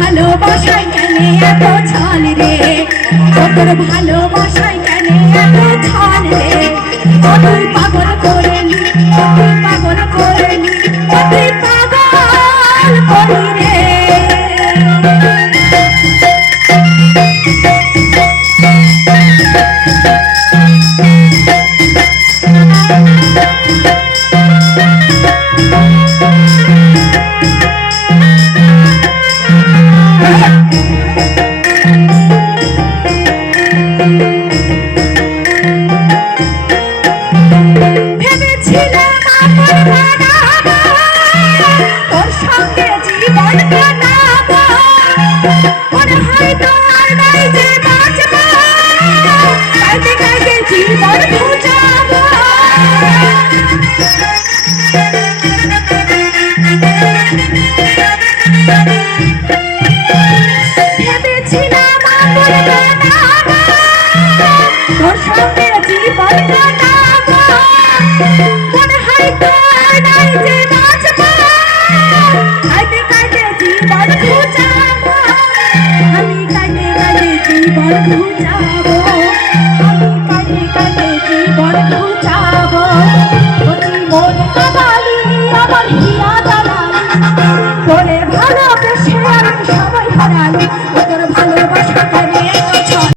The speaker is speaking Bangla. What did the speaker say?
ভালোবাসায় কেন এত ছল রে, তোর ভালোবাসায় কেন এত ছল রে, তুই পাগল করে নি, পাগল করে নি, তুই পাগল করি রে। ভালোবেসে আমি সবাই হারালি।